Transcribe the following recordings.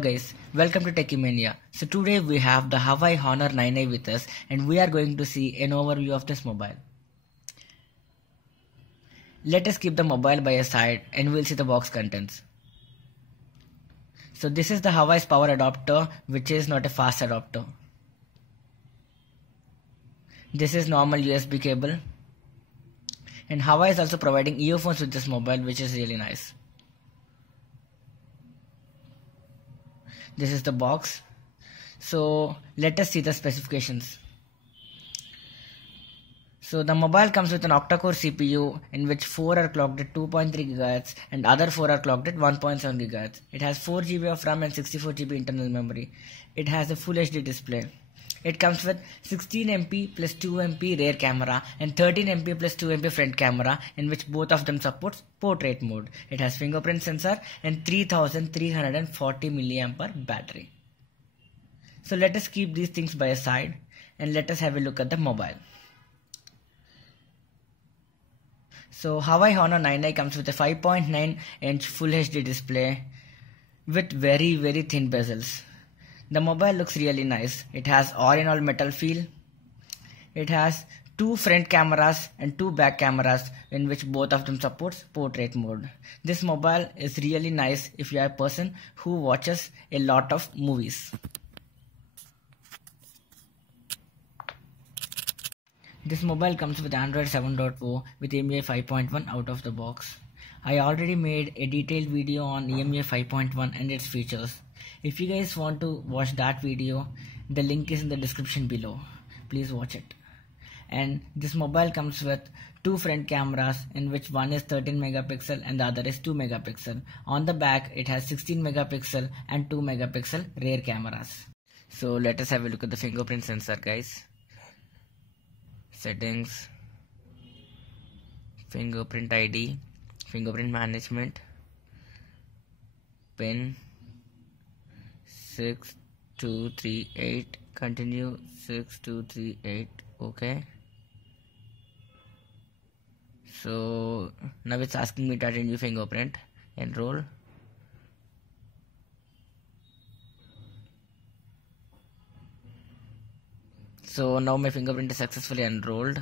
guys, welcome to Techie Mania. So today we have the Huawei Honor 9i with us and we are going to see an overview of this mobile. Let us keep the mobile by a side and we'll see the box contents. So this is the Huawei's power adapter, which is not a fast adapter. This is normal USB cable. And Huawei is also providing earphones with this mobile, which is really nice. This is the box. So let us see the specifications. So the mobile comes with an octa-core CPU in which 4 are clocked at 2.3 GHz and other 4 are clocked at 1.7 GHz. It has 4 GB of RAM and 64 GB internal memory. It has a Full HD display. It comes with 16 MP plus 2 MP rear camera and 13 MP plus 2 MP front camera, in which both of them supports portrait mode. It has fingerprint sensor and 3340 mAh battery. So let us keep these things by a side and let us have a look at the mobile. So Huawei Honor 9i comes with a 5.9-inch Full HD display with very thin bezels. The mobile looks really nice. It has all-in-all metal feel. It has 2 front cameras and 2 back cameras, in which both of them supports portrait mode. This mobile is really nice if you are a person who watches a lot of movies. This mobile comes with Android 7.0 with EMUI 5.1 out of the box. I already made a detailed video on EMUI 5.1 and its features. If you guys want to watch that video, the link is in the description below. Please watch it. And this mobile comes with 2 front cameras, in which one is 13 megapixel and the other is 2 megapixel. On the back it has 16 megapixel and 2 megapixel rear cameras. So let us have a look at the fingerprint sensor, guys. Settings, fingerprint ID, fingerprint management, pin 6238, continue 6238, okay. So now it's asking me to add a new fingerprint, enroll. So now my fingerprint is successfully enrolled.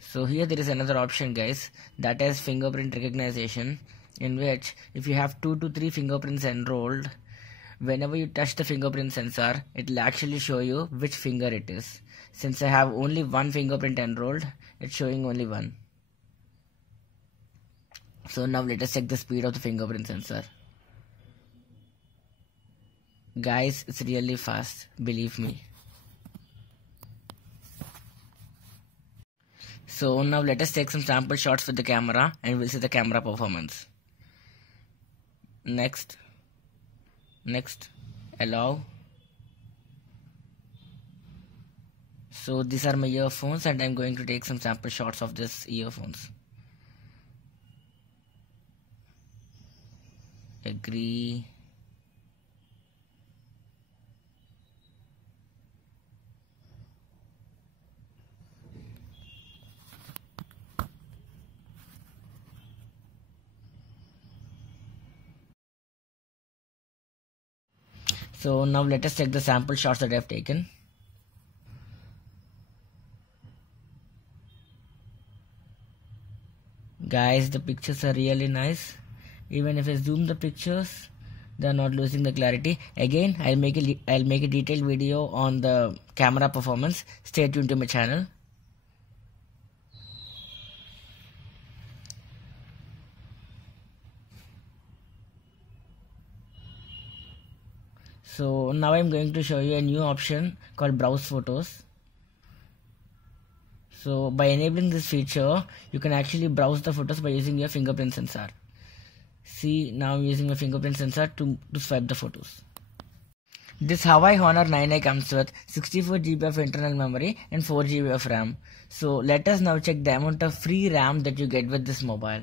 So here there is another option, guys, that is fingerprint recognition, in which if you have 2 to 3 fingerprints enrolled, whenever you touch the fingerprint sensor, it will actually show you which finger it is. Since I have only 1 fingerprint enrolled, it's showing only 1. So now let us check the speed of the fingerprint sensor. Guys, it's really fast, believe me. So now let us take some sample shots with the camera and we'll see the camera performance. Next, allow. So these are my earphones and I'm going to take some sample shots of this earphones. Agree. So now let us check the sample shots that I have taken. Guys, the pictures are really nice. Even if I zoom the pictures, they are not losing the clarity. Again, I'll make a detailed video on the camera performance. Stay tuned to my channel. So now I'm going to show you a new option called browse photos. So by enabling this feature, you can actually browse the photos by using your fingerprint sensor. See, now I'm using my fingerprint sensor to swipe the photos. This Huawei Honor 9i comes with 64 GB of internal memory and 4 GB of RAM. So let us now check the amount of free RAM that you get with this mobile.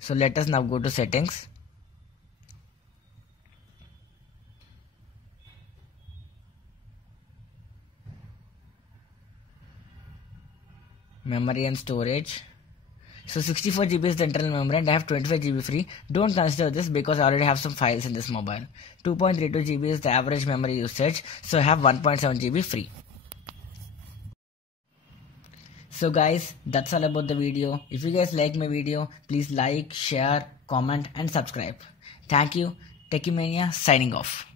So let us now go to settings. Memory and storage. So 64 GB is the internal memory and I have 25 GB free. Don't consider this because I already have some files in this mobile. 2.32 GB is the average memory usage, so I have 1.7 GB free. So guys, that's all about the video. If you guys like my video, please like, share, comment and subscribe. Thank you. Techimania signing off.